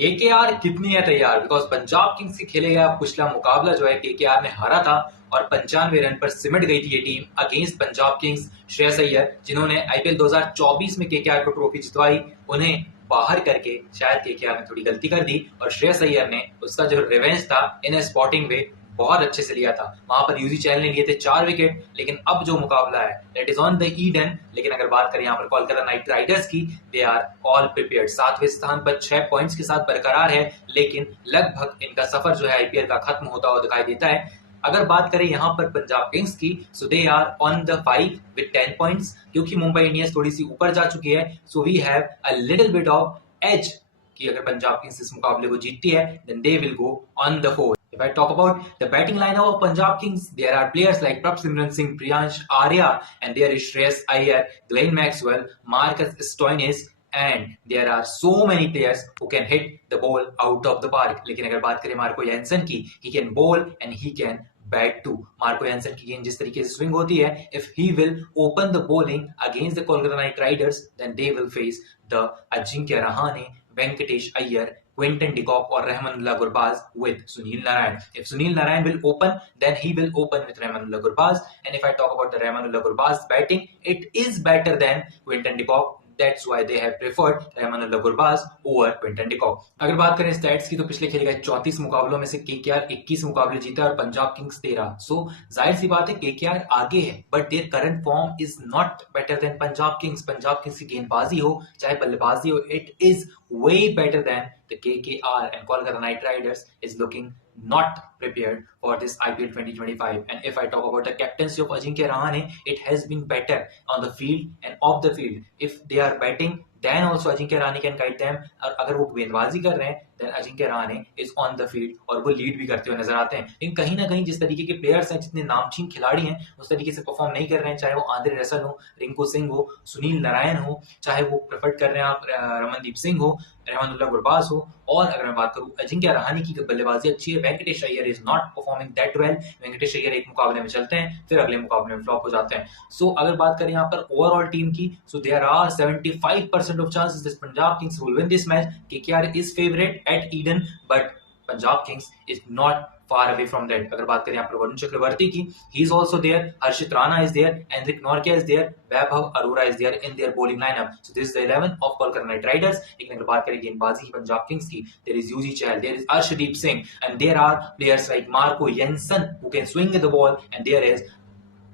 KKR कितनी है तैयार? बिकॉज पंजाब किंग्स से खेले गया पिछला मुकाबला जो है केकेआर ने हारा था और 95 रन पर सिमट गई थी ये team against Punjab Kings. Shreyas Iyer जिन्होंने आईपीएल 2024 में केकेआर को ट्रॉफी जितवाई, उन्हें बाहर करके शायद केकेआर ने थोड़ी गलती कर दी और श्रेयस अय्यर ने उसका जो रिवेंज था इन ए स्पॉटिंग वे बहुत अच्छे से लिया था। वहां पर यूजी चहल ने लिए थे 4 विकेट, लेकिन अब जो मुकाबला है that is on the Eden. लेकिन अगर बात करें यहाँ पर कोलकाता नाइट राइडर्स की, दे आर ऑल प्रिपेयर्ड। 7वें स्थान पर 6 पॉइंट्स के साथ बरकरार है, लेकिन लगभग इनका सफर जो है आईपीएल का खत्म होता हुआ दिखाई देता है। अगर बात करें यहाँ पर पंजाब किंग्स की, so they are on the 5 with 10 points, क्योंकि मुंबई इंडियंस थोड़ी सी ऊपर जा चुकी है। So we have a little bit of edge कि अगर पंजाब किंग्स इस मुकाबले को जीतती है then they will go on the 4th. If I talk about the batting lineup of Punjab Kings, there are players like Prabhsimran Singh, Priyansh Arya, and there is Shreyas Iyer, Glenn Maxwell, Marcus Stoinis, and there are so many players who can hit the ball out of the park. लेकिन अगर बात करें Marco Jansen की, he can bowl and he can bat too. Marco Jansen की गेंद जिस तरीके से स्विंग होती है, if he will open the bowling against the Kolkata Knight Riders then they will face the Ajinkya Rahane, Venkatesh Iyer, Quinton de Kock or Rahmanullah Gurbaz with Sunil Narayan. If Sunil Narayan will open, then he will open with Rahmanullah Gurbaz. And if I talk about the Rahmanullah Gurbaz batting, it is better than Quinton de Kock. That's why they have preferred Rahmanullah Gurbaz over Quinton de Kock. अगर बात करें stats की, तो पिछले खेले गए 34 मुकाबलों में से केकेआर 21 मुकाबले जीता और पंजाब किंग्स 13। सो जाहिर सी बात है केकेआर आगे है, but their current form is not better than Punjab Kings. Punjab Kings की गेंदबाजी हो चाहे बल्लेबाजी हो, it is way better than the KKR, and Kolkata Knight Riders is looking not prepared for this IPL 2025. And if I talk about the captaincy of Ajinkya Rahane, it has been better on the field and off the field. If they are batting, then also Ajinkya Rahane can guide them. और अगर वो गेंदबाजी कर रहे हैं then Ajinkya Rahane is on the field और वो lead भी करते हुए नजर आते हैं। लेकिन कहीं ना कहीं जिस तरीके के प्लेयर्स हैं, जितने नामचीन खिलाड़ी हैं, उस तरीके से परफॉर्म नहीं कर रहे हैं, चाहे वो आंद्रे रसल हो, रिंकू सिंह हो, सुनील नारायण हो, चाहे वो प्रेफर कर रहे हैं आप रमनदीप सिंह हो, रहमानुल्लाह गुरबाज हो, और अगर मैं बात करूं अजिंक्य रहाणे की बल्लेबाजी अच्छी है। Venkatesh Iyer is not performing that well. Venkatesh Iyer एक मुकाबले में चलते हैं फिर अगले मुकाबले में फ्लॉप हो जाते हैं। सो अगर बात करें यहाँ पर ओवरऑल टीम की, so there are 75% of chances that Punjab Kings will win this match. KKR is favourite at Eden, but Punjab Kings is not far away from that. अगर बात करें यहाँ पर वरुण चक्रवर्ती की, he is also there, Harshit Rana is there, Enric Nortje is there, Vaibhav Arora is there in their bowling lineup. So this is the 11 of Kolkata Knight Riders. लेकिन अगर बात करें गेंदबाजी की पंजाब किंग्स की, there is Yuzi Chahal, there is Arshdeep Singh, and there are players like Marco Jansen who can swing the ball, and there is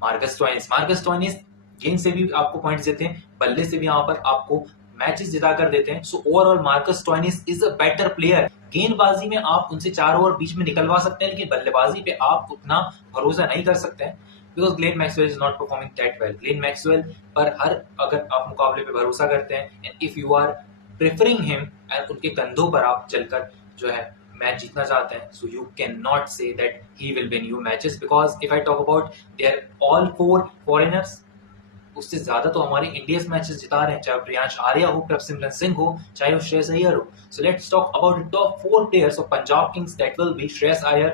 Marcus Stoinis. Marcus Stoinis गेंद से भी आपको पॉइंट्स देते हैं, बल्ले से भी यहाँ पर आपको मैचेस जिता कर देते हैं। So overall Marcus Stoinis is a better player. गेंदबाजी में आप उनसे 4 ओवर बीच में निकलवा सकते हैं, लेकिन बल्लेबाजी पे आप उतना भरोसा नहीं कर सकते हैं, because Glenn Maxwell is not performing that well. Glenn Maxwell पर अगर आप मुकाबले पे भरोसा करते हैं and if you are preferring him and उनके कंधों पर आप चलकर जो है मैच जीतना चाहते हैं, so you can not say that he will win you matches, because if I talk about they are all 4 foreigners, उससे ज्यादा तो हमारे इंडियंस मैचेस जिता रहे हैं, चाहे प्रियांश आर्या हो, प्रभसिमरन सिंह हो, चाहे वो श्रेयस अय्यर हो। So let's talk about the top 4 players of Punjab Kings. That will be Shreyas Iyer,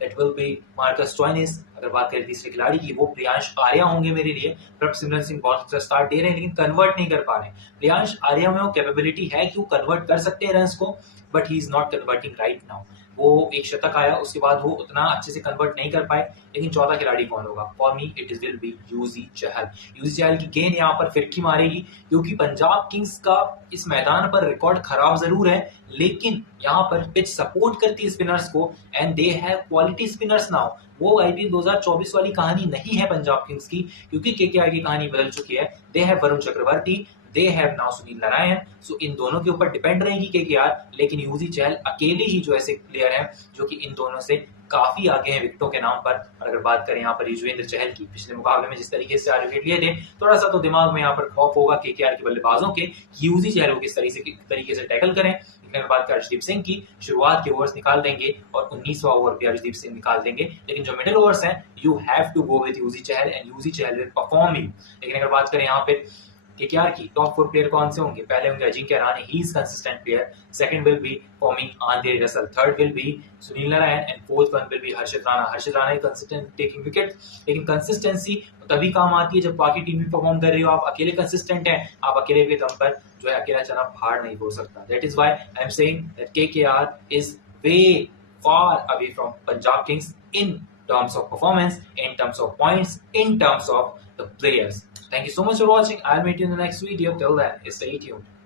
that will be Marcus Stoinis. अगर बात करें तीसरे खिलाड़ी की, वो प्रियांश आर्या होंगे मेरे लिए। प्रभसिमरन सिंह बहुत अच्छा स्टार्ट दे रहे हैं लेकिन कन्वर्ट नहीं कर पा रहे हैं। प्रियांश आर्या में वो कैपेबिलिटी है कि वो कन्वर्ट कर सकते हैं रन्स को, but he is not converting right now. वो एक शतक आया, उसके बाद वो उतना अच्छे से कन्वर्ट नहीं कर पाए। लेकिन चौथा खिलाड़ी कौन होगा? For me it is will be Yuzi Chahal. Yuzi Chahal की गेंद यहाँ पर फिरकी मारेगी, क्योंकि पंजाब किंग्स का इस मैदान पर रिकॉर्ड खराब जरूर है, लेकिन यहाँ पर पिच सपोर्ट करती है स्पिनर्स को, and they have quality spinners now. वो आईपीएल 2024 वाली कहानी नहीं है पंजाब किंग्स की, क्योंकि केकेआर की कहानी बदल चुकी है। They have Varun Chakravarthy, they have now Sunil Narine. So इन दोनों के ऊपर डिपेंड रहेगी केकेआर, लेकिन यूजी चहल अकेले ही जो ऐसे प्लेयर हैं जो कि इन दोनों से काफी आगे हैं विकेटों के नाम पर। और अगर बात करें यहाँ पर युजवेंद्र चहल की, पिछले मुकाबले में जिस तरीके से 4 विकेट लिए थे, थोड़ा सा तो दिमाग में यहाँ पर खौफ होगा केकेआर के बल्लेबाजों के, यूजी चहल को किस तरीके से टैकल करें। अगर बात करें अर्शदीप सिंह की, शुरुआत के ओवर्स निकाल देंगे और 19वां ओवर भी अर्शदीप सिंह निकाल देंगे, लेकिन जो मिडिल ओवर्स हैं you have to go with Yuzi Chahal and Yuzi Chahal will perform you. लेकिन अगर बात करें यहाँ पे केकेआर की टॉप 4 प्लेयर कौन से होंगे? पहले होंगे Ajinkya Rahane, he is consistent player. Second will be for me Andre Russell. Third will be Sunil Narayan and fourth one will be Harshit Rana. Harshit Rana consistent taking wicket, लेकिन कंसिस्टेंसी तभी काम आती है जब बाकी टीम भी परफॉर्म कर रही हो. आप अकेले कंसिस्टेंट हैं, आप अकेले के दम पर जो है अकेला चना पहाड़ नहीं हो सकता. That is why I am saying that KKR is way far away from Punjab Kings in terms of performance, in terms of points, in terms of the players. Thank you so much for watching. I'll meet you in the next video. Till then, stay tuned.